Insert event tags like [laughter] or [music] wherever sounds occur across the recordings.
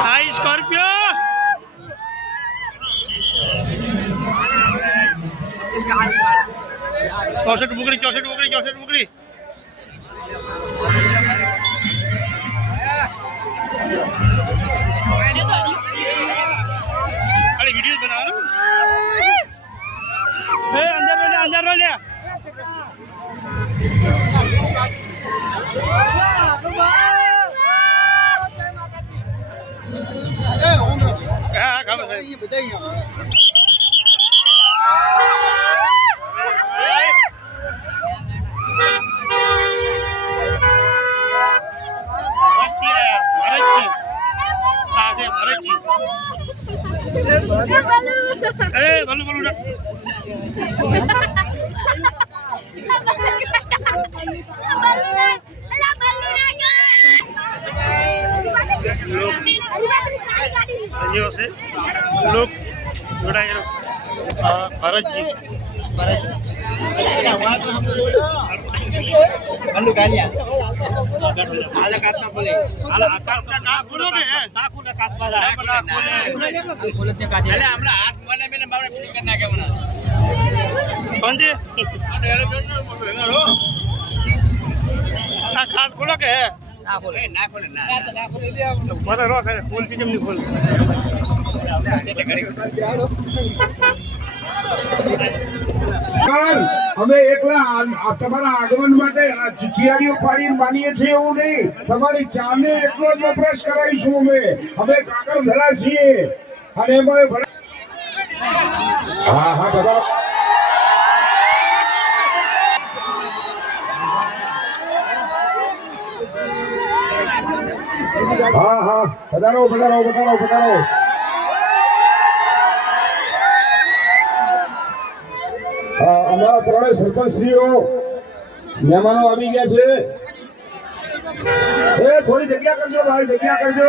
High Scorpio ચોસઠ બુકડી ચોસઠ બુકડી ચોસઠ બુકડી ખાલી વીડિયો બનાવવાનો એ, અંદર રો લે, અંદર રો લે. હા ખબર છે છે ભરતજી. એ, ભલું, ભલું, ના. છે. લોક જોડાયેલો. ભરતજી. કાપના કાપ ખોલો કે મને રો કરે, ખોલતી કેમ નહીં ખોલ? અમે એકલા તમારા આગમન માટે ચિયારીઓ પાડીને માનીએ છીએ એવું નહીં. તમારી ચાને એટલો જ વપરાશ કરાવીશું અમે. અમે કાકર ધરા છીએ અને એમાં હા હા બધા હા હા પધારો પધારો પધારો. પધારો અમારા ત્રણેય સરપંચશ્રીઓ મહેમાનો આવી ગયા છે. એ, થોડી જગ્યા કરજો ભાઈ જગ્યા કરજો.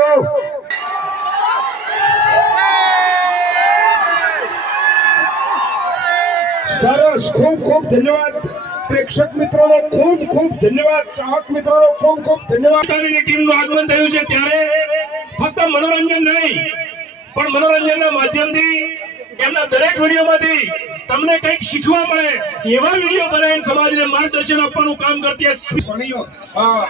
સરસ, ખૂબ ખૂબ ધન્યવાદ. પ્રેક્ષક મિત્રોનો ખૂબ ખૂબ ધન્યવાદ. ચાહક મિત્રોનો ખૂબ ખૂબ ધન્યવાદ. પોતાની ટીમનું આગમન થયું છે ત્યારે ફક્ત મનોરંજન નહીં પણ મનોરંજનના માધ્યમથી એમના દરેક વિડીયોમાંથી તમને કંઈક શીખવા મળે એવા વીડિયો બનાવીને સમાજને માર્ગદર્શન આપવાનું કામ કરતી આ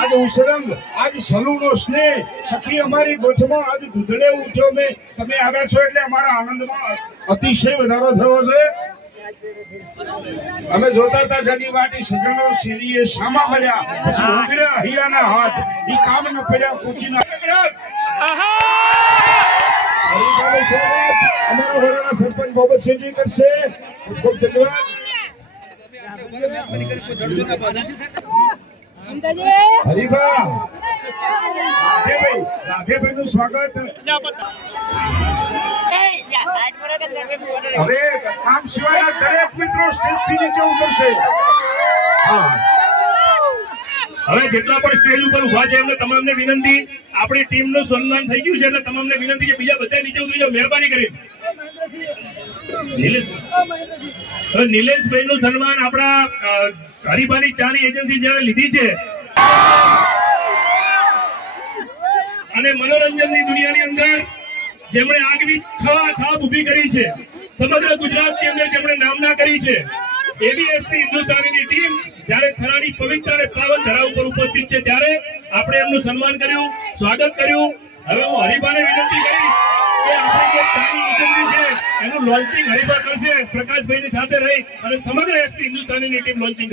આજ ઉસરંગ આજ સલુનો સ્નેહ સખી અમારી ગોઠમાં આજ દૂધડે ઉઠ્યો મેં તમે આવ્યા છો એટલે અમારા આનંદમાં અતિશય વધારો થયો છે. અમે જોતા હતા જની વાટી સજણો સીરીએ સામા મળ્યા. પછી ઉતર્યા હૈયાના હાથ ઈ કામ ન પડ્યા કુચીના ના અમારા સરપંચ બાબતસિંહજી કરશે. ખૂબ ધન્યવાદ. રાધેભાઈ નું સ્વાગત હવે જેટલા પણ સ્ટેજ ઉપર ઊભા છે, એમને તમામને વિનંતી, આપણી ટીમનું સન્માન થઈ ગયું છે, એટલે તમામને વિનંતી કે બીજા બધા નીચે ઉતરી જાઓ, મહેરબાની કરી નિલેશ નિલેશભાઈ નું સન્માન આપણા હરિભાની ચાની એજન્સી જયારે લીધી છે, અને મનોરંજનની દુનિયાની અંદર જેમણે આગવી છ છાપ ઊભી કરી છે, સમગ્ર ગુજરાતની અંદર જેમણે નામના કરી છે એબીએસની હિન્દુસ્તાનીની ટીમ જ્યારે થરાની પવિત્ર અને પાવન ધરા ઉપસ્થિત છે, ત્યારે આપણે એમનું સન્માન કર્યું, સ્વાગત કર્યું. હવે હું હરિભાને વિનંતી કરીશ. છે એનું લોન્ચિંગ હરિભા કરશે પ્રકાશભાઈની સાથે રહી અને સમગ્ર એસપી હિન્દુસ્તાનીની ટીમ લોન્ચિંગ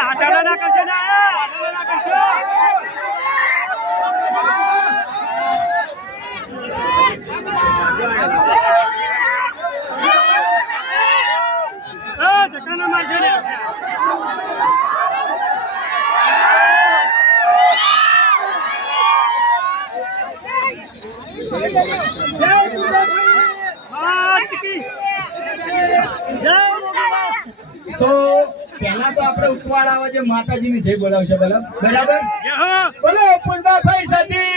હાટાડા ના કરશે ને હાટાડા ના કરશો એ ધક્કા ના મારશે ને તો પહેલા તો આપણે ઉતવાળ આવે છે માતાજીની જય બોલાવશે બરાબર? બરાબર બોલો પુંડાભાઈ સતી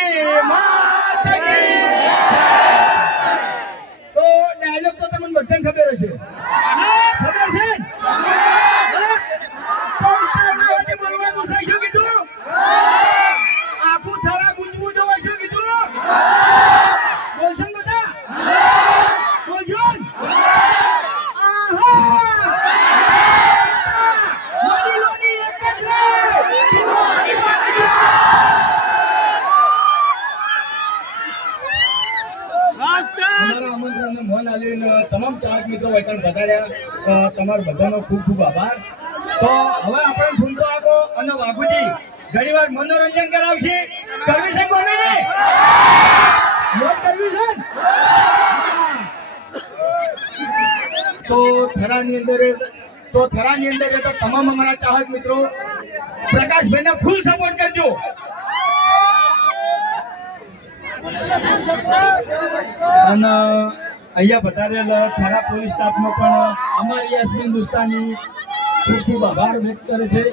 તો ડાયલોગ તો તમને બધાને ખબર હશે. ખબર છે ને? હા? તો ઉતાવળ આવે બોલવાનું છે, શું કીધું આખું થરા ગુંજવું જોવે શું કીધું બોલશો ને બધા બોલશો ને? આહા! વડીલોની એક જ વાત. અમારા આલીને તમામ ચાહક મિત્રો વૈકણ વધાર્યા. તમારા બધાનો ખૂબ ખૂબ આભાર. તો હવે આપણે ફૂલતો આગો અને વાઘુજી ઘણી વાર મનોરંજન કરાવશે. કરવી છે ને મોજ કરવી છે? તો થરાની અંદર, તો થરાની અંદર તમામ અમારા ચાહક મિત્રો પ્રકાશભાઈને ફૂલ સપોર્ટ કરજો. અને અહીંયા વધારેલા થરા પોલીસ સ્ટાફનો પણ અમારી યશબીન દુસ્તાની ખૂબ ખૂબ આભાર વ્યક્ત કરે છે.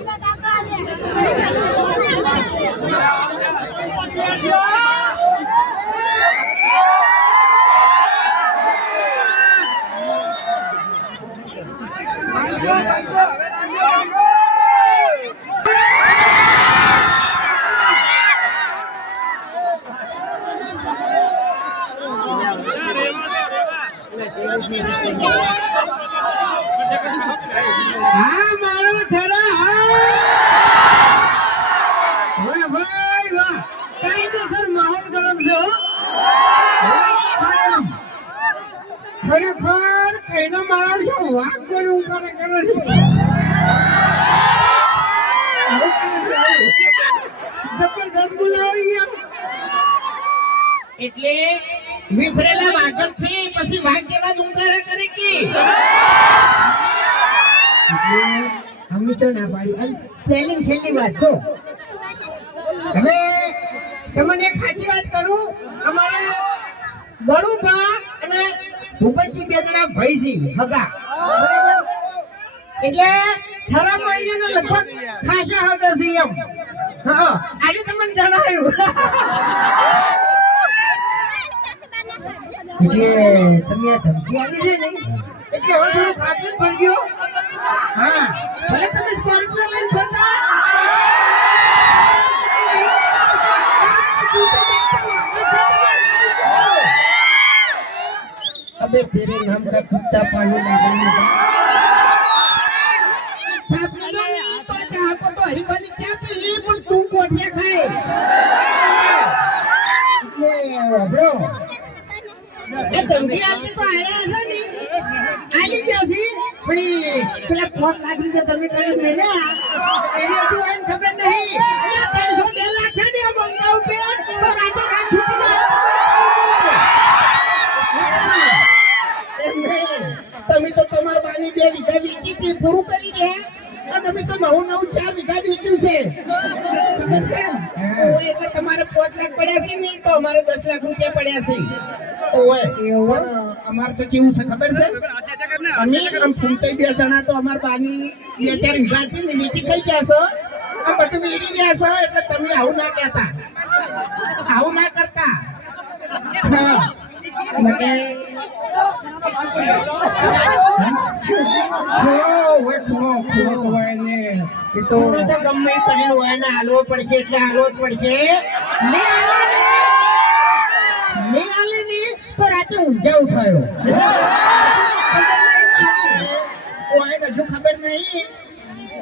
એટલે વિફરેલા વાઘ છે પછી વાઘ જેવા ડુંગારા કરે કે? અમે તો ના પાડી. પહેલી છેલ્લી વાત જો. હવે તમને એક સાચી વાત કરું અમારા બળુભા અને ભૂપતજી બે જણા ભાઈ હગા? એટલે થરા અહીંયા લગભગ ખાસા હગા છે એમ. હા આજે તમને જણાવ્યું એટલે તમે આ ધમકી આપી છે ને એટલે હવે થોડું ખાતું પડી ગયો હા ભલે તમે સ્કોર્પિયો લઈને ફરતા अबे तेरे नाम का कुत्ता पानी में ધમકી આપી તો આયા છે ને. આલી છે. પણ પેલા પોત લાખ રૂપિયા તમે ખબર નહીં અને ત્રણસો બે લાખ છે ને આ બંગલા ઉપર તો રાતે કામ છૂટી જાય એમ નહીં. તમે તો તમારા બાની બે વીઘા વેચી તે પૂરું કરી દે અને તમે તો નવું નવું ચાર વીઘા વેચ્યું છે. એટલે તમારે પાંચ લાખ પડ્યા છે નહીં તો અમારે દસ લાખ રૂપિયા પડ્યા છે. અમારે તો કેવું છે ખબર છે? અમે આમ ફૂમતાઈ બે જણા તો અમારા બાની બે ચાર વીઘા છે ને વેચી થઈ ગયા છો. આમ બધું વેરી ગયા છો એટલે તમે આવું ના કહેતા. આવું ના કરતા. હોય ને હાલવો પડશે એટલે હાલવો પડશે નહીં હાલે ને નહીં ઉઠાયો ઓય હજુ ખબર નહીં.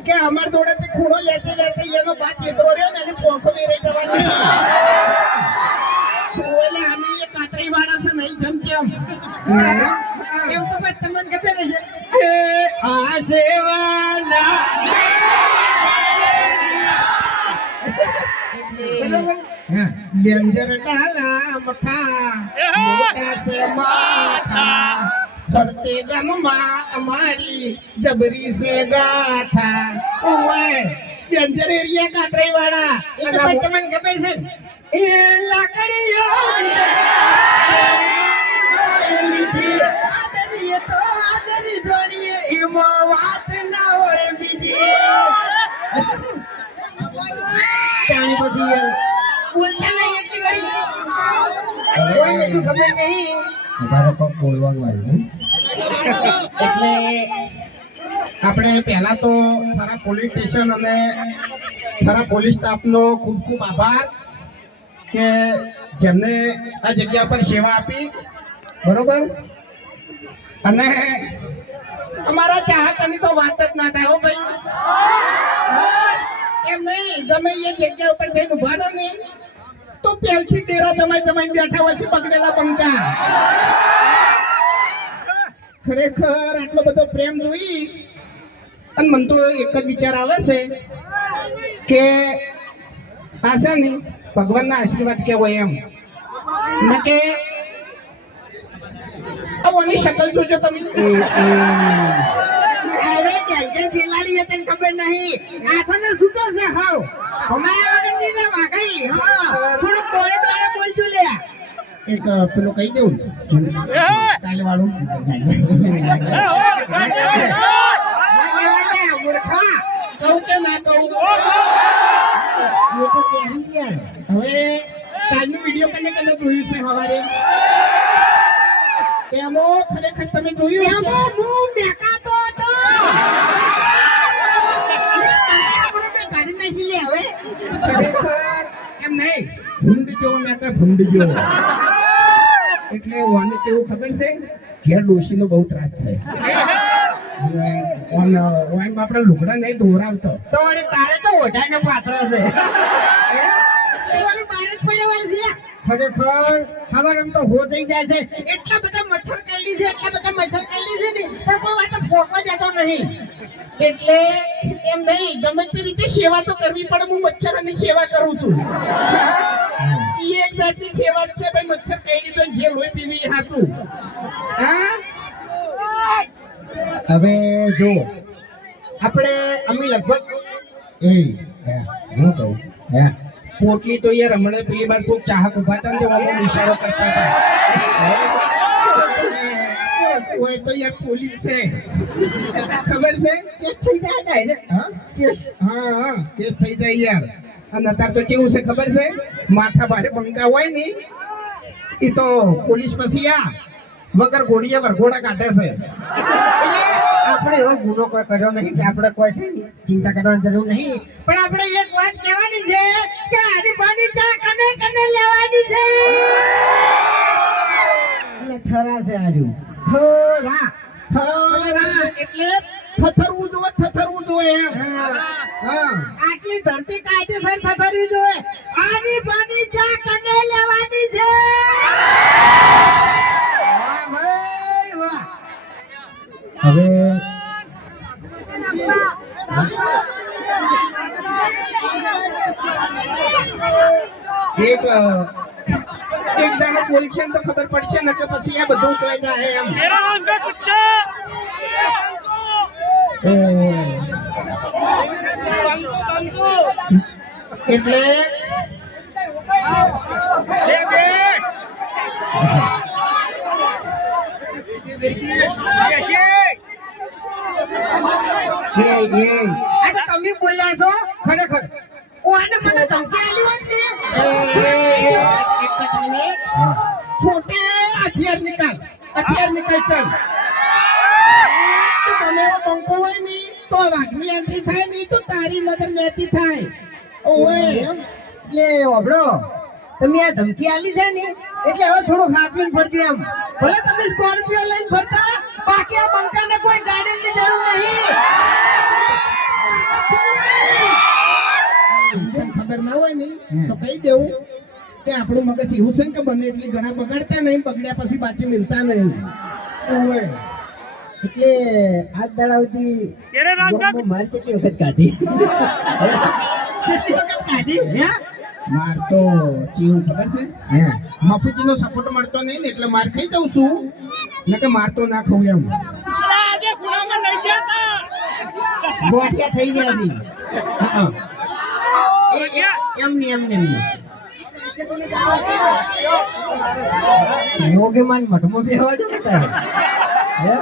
કે અમાર જોડે ખૂણો લેતી લેતી એનો બાત એટલો રહ્યો ને એની પોખો રહી જવાની છે અમે એ કાતરી વાળા છે નહીં જેમ તેમ. એમ તો પછી તમને ખબર કે આ સેવાના ડેન્જર ડાલા મથા મોટા સે માથા. ફરતે ગમમાં અમારી જબરી છે ગાથા. ઓય ડેન્જર એરિયા કાતરી વાળા તમને ખબર છે? એટલી આપણે પહેલા તો થરા પોલીસ સ્ટેશન અને થરા પોલીસ સ્ટાફનો ખૂબ ખૂબ આભાર. કે જેમને આ જગ્યા પર સેવા આપી, બરોબર? અને અમારા ચાહકની તો વાત જ ના થાય હો ભાઈ. એમ નહીં, ગમે એ જગ્યા ઉપર જઈને ઊભા રહો ને, તો પહેલથી ડેરા જમાઈ જમાઈ બેઠા હોય છે પકડેલા પંખા. ખરેખર આટલો બધો પ્રેમ જોઈ, અને મને તો એક જ વિચાર આવે છે કે આ છે ને ભગવાનના આશીર્વાદ કહેવાય એમ ન કે ઓની શકલ જોજો તમે અરે ટેન્શન ખેલાડી તને ખબર નહીં આથોને છૂટો છે હાવ અમારા વગરની ને વાગઈ હા થોડું બોલે બોલે બોલજો લે એક પેલું કહી દઉં કાલે વાળું મૂર્ખા કહું કે ના કહું. હવે કાલનું વીડિયો કને કને જોયું છે સવારે એમાં ખરેખર તમે જોયું એમો હું મેકાતો હતો. કાઢી નાખી લે હવે. ખરેખર એમ નહીં. ભૂંડ જેવો મેકા ભૂંડ જેવો. [laughs] એટલે વાને કેવું ખબર છે? ઘેર ડોશીનો બહુ ત્રાસ છે. ઓન લુગડા નહીં ધોરાવતો. તો વળી તારે તો ઓઢાને પાત્ર છે. ખરેખર ખબર એમ તો હો થઈ જાય છે. એટલા બધા મચ્છર કરડી છે, એટલા બધા મચ્છર કરડી છે ને, પણ વાત ફોકવા જતો નહીં. એટલે એમ નહીં, ગમે તે રીતે સેવા તો કરવી પડે, હું મચ્છરોની સેવા કરું છું. એ એક જાતની સેવા છે મચ્છર કરડી તો જે લોહી પીવી હાથું હા? હવે જો આપણે અમે લગભગ એ હું કહું હે પોટલી તો યાર હમણાં પેલી વાર ખૂબ ચાહક ઊભા હતા ને તે અમને ઇશારો કરતા હતા. ઓય તો યાર પોલીસ છે. ખબર છે? કેસ થઈ જાય ડાયરેક્ટ હા? કેસ. હા હા કેસ થઈ જાય યાર. અને અત્યારે તો કેવું છે ખબર છે? માથા ભારે બંકા હોય ને એ તો પોલીસ પછી આ વગર ઘોડીએ વરઘોડા કાઢે છે. આપણે એવો ગુનો કોઈ કર્યો નહીં કે આપણે કોઈ ચિંતા કરવાની જરૂર નહીં. પણ આપણે એક વાત કહેવાની છે કે એટલે તમે બોલ્યા છો? ખરેખર. કોને મને ધમકી આલી એ, એક જ મિનિટ છોટે હથિયાર નિકાલ. હથિયાર નિકાલ ચાલ. તું બંકો હોય નહીં તો વાઘની એન્ટ્રી થાય નહીં તો તારી નજર લેતી થાય. ઓય એટલે ઓબળો તમે આ ધમકી આલી છે ને એટલે હવે થોડું ખાપીને ફરજો એમ. ભલે તમે સ્કોર્પિયો લઈને ફરતા બાકી આ પંખાને કોઈ ગાડીની જરૂર નહીં. ખબર ના હોય ને તો કહી દેવું કે આપણું મગજ એવું છે કે બને એટલી ઘણા બગાડતા નહીં બગડ્યા પછી પાછી મિલતા નહીં. ઓય. એટલે હાથ દાડા સુધી મારી કેટલી વખત કાઢી. કેટલી હે? માર તો ચીવું ખબર છે? હે. મફતજીનો સપોર્ટ મળતો નહીં ને એટલે માર ખાઈ જાઉં છું. ને કે મારતો ના ખાઉં એમ. આજે ગુનામાં ગોઠિયા થઈ ગયા હતી હા. એમ ને એમ ને એમ યોગેમાન મઠમાં બેહવા જતા હે?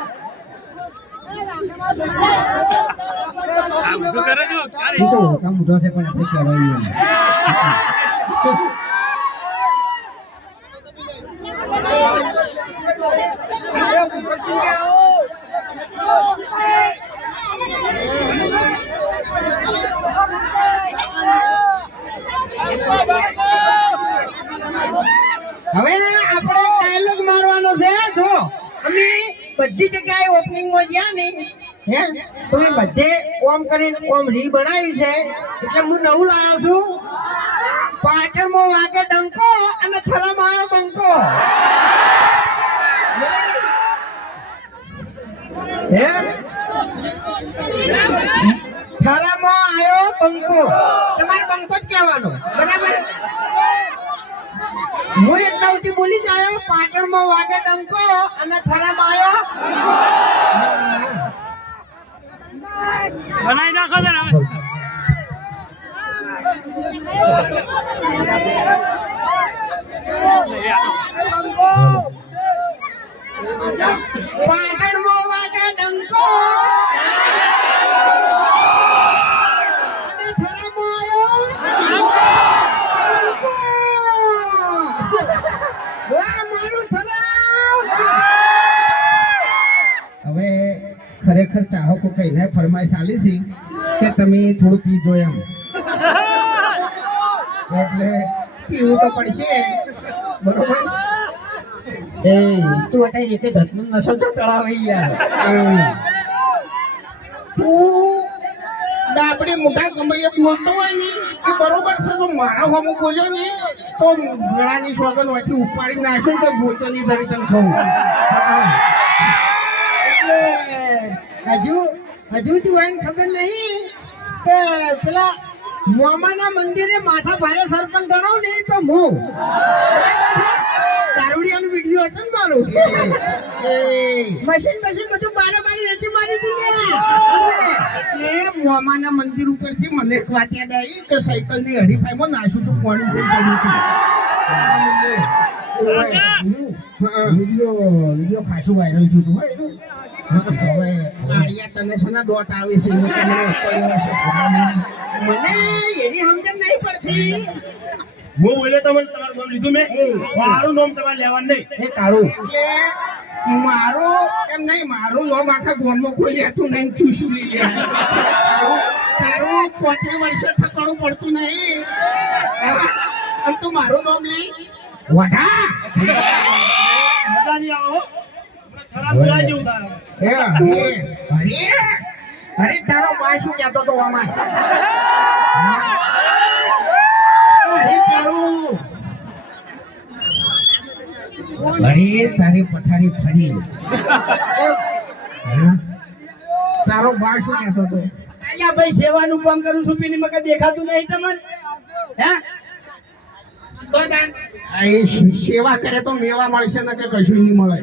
હવે આપણે ડાયલોગ મારવાનો છે. જો અમે બધી જગ્યાએ ઓપનિંગમાં ગયા ને હે? તો મેં બધે ઓમ કરીને ઓમ રી બનાવી છે. એટલે હું નવું લાવ્યો છું. પાટણમાં વાગે ડંકો અને થરામાં આવ્યો બંકો. હે? થરામાં આવ્યો બંકો. તમારે બંકો જ કહેવાનો. બરાબર? હું એટલા સુધી બોલી જ આવ્યો પાટણમાં વાગે ડંકો અને થરામાં આવ્યો. બનાવી નાખો ને હવે. પાટણમાં વાગે ડંકો અને થરામાં આવ્યો ડંકો. વાહ, મારું થરાવ. હવે ખરેખર ચાહકો કહીને ફરમાઈશ આલી છે કે તમે થોડું પીજો એમ. એટલે પીવું તો પડશે. બરોબર? એ તું અત્યારે રીતે ધતનો નશો તો ચડાવી યાર? તું આપણે મોટા ગમે બોલતો હોય ને એ બરોબર છે. તો મારા હોમો બોલ્યો ને તો ગળાની સોગન હોયથી ઉપાડી નાખ્યું તો ગોચરની ધરી તને ખવું એટલે હજુ હજુ તું ખબર નહીં કે પેલા મોમાના મંદિરે માથા ભારે સરપંચ ગણાવ ને તો હું દારૂડિયાનો વીડિયો હતો ને મારો મશીન મશીન બધું બારે બારે રેચી મારી દીધી એ મોમાના મંદિર ઉપરથી મને એક વાત યાદ આવી કે સાયકલની હરીફાઈમાં નાશું તો પાણી થઈ ગયું હતું વીડિયો વીડિયો ખાસું વાયરલ થયું હતું હો એનું. હવે આડિયા તને આવે છે તમને પડ્યો મને એની સમજણ નહીં પડતી. હું બોલ્યો તમને તમારું નામ લીધું મેં. મારું નામ તમારે લેવાનું નહીં. એ કાળું એટલે મારું એમ નહીં મારું નામ આખા ગામમાં કોઈ લેતું નહીં શું લઈ લે? તારું તારું પોત્રી વર્ષે ઠકાણું પડતું નહીં? અને તું મારું નામ લઈ. વઢા મજા નહીં આવે અરે તારો બા શું કહેતો તો આમાં? અરે તારી. પથારી ફરી. તારો બા શું કહેતો તો અહીંયા ભાઈ સેવાનું કામ કરું છું પેલી મગર દેખાતું નહીં તમને? હે? તો આ એ સેવા કરે તો મેવા મળશે ને કે કશું નહીં મળે.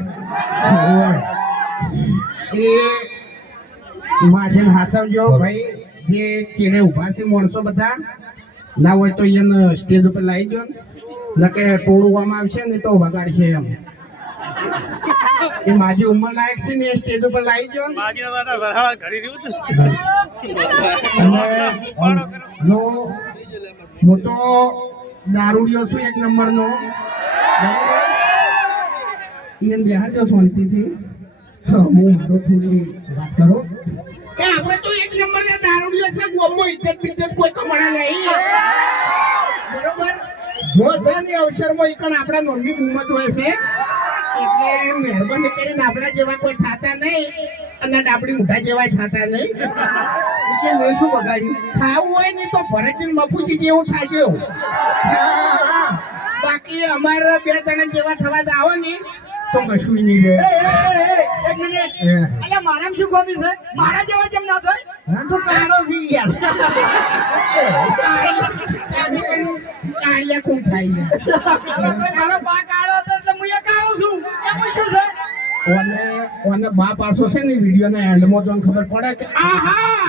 એ માજન હાથવજો ભાઈ. જે ચેડે ઊભા છે માણસો બધા ના હોય તો એને સ્ટેજ ઉપર લાવી દો ને. કે ટોળવામાં આવશે ને તો વગાડશે એમ. એ માજી ઉંમર લાયક છે ને એ સ્ટેજ ઉપર લાવી દો વરહાળા ઘરે રહ્યું મોટો દારૂડિયો છું, એક નંબરનો. એને બિહારજો શાંતિથી. છો, હું મારો થોડી વાત કરો. કે આપણે તો એક નંબરના દારૂડિયો છે ગોમો ઇજ્જત બિજ્જત કોઈ કમાણા નહીં. બરોબર? જો છે ને અવસરમાં ઈ કણ આપણા નોંધની કિંમત હોય છે. એટલે મહેરબાની કરીને આપણા જેવા કોઈ થાતા નહીં અને ડાબડી મોટા જેવા થાતા નહીં. એટલે મેં શું બગાડ્યું? ખાવું હોય ને તો ભરતજી મફુજી જેવું થાજો. બાકી અમારે બે જણા જેવા થવા આવો ને તો કશું નહીં રહે. એક મિનિટ. એટલે મારામાં શું ખોબી છે? મારા જેવા કેમ ના થાય? તું કાળો છે યાર. કાળિયા ખૂબ થાય મારો બા કાળો હતો એટલે હું એ કાળો છું? એમાં શું છે ઓને ઓને બા પાસો છે ને વિડીયોના એન્ડમાં તો ખબર પડે કે આ હા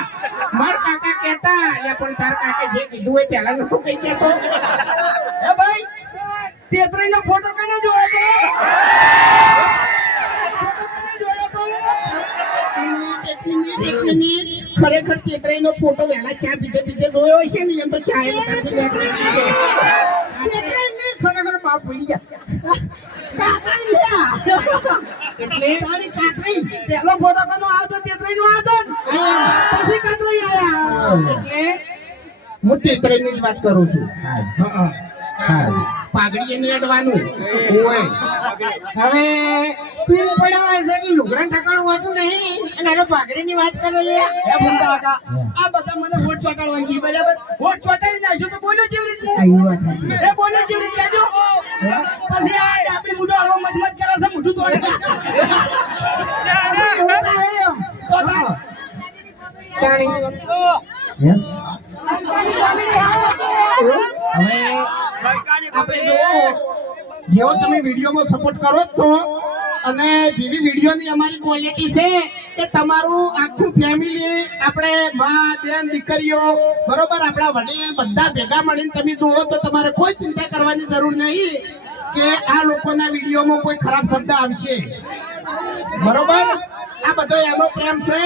માર કાકા કહેતા એટલે પણ તાર કાકે જે કીધું હોય પહેલા નતો કઈ કહેતો. હે ભાઈ તેત્રી નો ફોટો કને જોયો તો? ફોટો કને જોયો તો? ટેકનિક ને ખરેખર ફોટો વહેલા ચા પીધે પીધે જોયો હશે ને એમ તો ચા એ ખરેખર બાપ ભૂલી ગયા. કાકડી લ્યા એટલે તારી કાકડી પેલો ફોટો કોનો આવતો? તેતરાઈ નો આવતો? ને? પછી આયા. એટલે હું તેતરાઈની જ વાત કરું છું. હા હા. પાઘડી એને અડવાનું. ઓય હવે પીન છે એટલે લુગડા ઠકાણું હોતું નહીં અને પાઘડીની વાત કરે લે. એ ભૂંડા કાકા, આ બધા મને વોટ ચોંટાડવાની છે, બરાબર? વોટ ચોંટાડી નાખ્યું તો બોલો સાચી. એ બોલો કેવી રીતે? કહેજો? પછી આ ડાબડી બુડો હળવો મચમચ કરે છે, મોઢું તોડે. તો હવે આપણે જોવો. જેવો તમે વિડીયોમાં સપોર્ટ કરો જ છો, અને જેવી વિડીયોની અમારી ક્વોલિટી છે કે તમારું આખું ફેમિલી આપણે મા, બેન, દીકરીઓ, બરોબર, આપણા વડીલ, બધા ભેગા મળીને તમે જુઓ તો તમારે કોઈ ચિંતા કરવાની જરૂર નહીં કે આ લોકોના વિડીયોમાં કોઈ ખરાબ શબ્દ આવશે. બરોબર? આ બધો એનો પ્રેમ છે.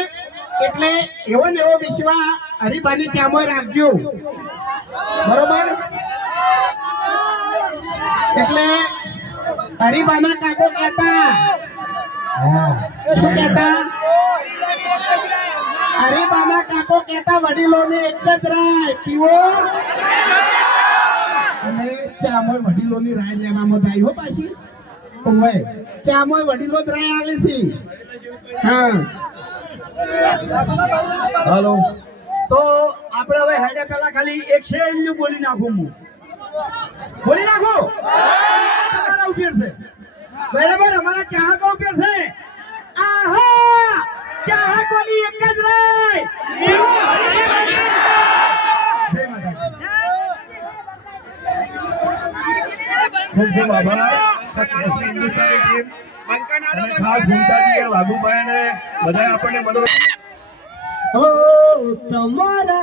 એટલે એવો ને એવો વિશ્વા હરિભાની ત્યાંમાં રાખજો. બરોબર? એટલે હરિભાના કાકો કહેતા. શું કહેતા? હરિભાના કાકો કહેતા વડીલોને એક જ રાય પીવો. અને ચામોય વડીલોની રાય લેવામાં થાય હો પાછી. ઓય ચામોય વડીલો જ રાય આલે છે. હા. હાલો. તો આપણે હવે હેડે પહેલા ખાલી એક છે એમનું બોલી નાખું હું. બોલી નાખો. તમારા ઉપર છે. બરાબર, અમારા ચાહકો ઉપર છે. આહા! ચાહકોની એક જ રાય ખૂબ ખૂબ આભાર. એસપી હિન્દુસ્તાની ને બધા આપણને મનોરંજન ઓ, તમારા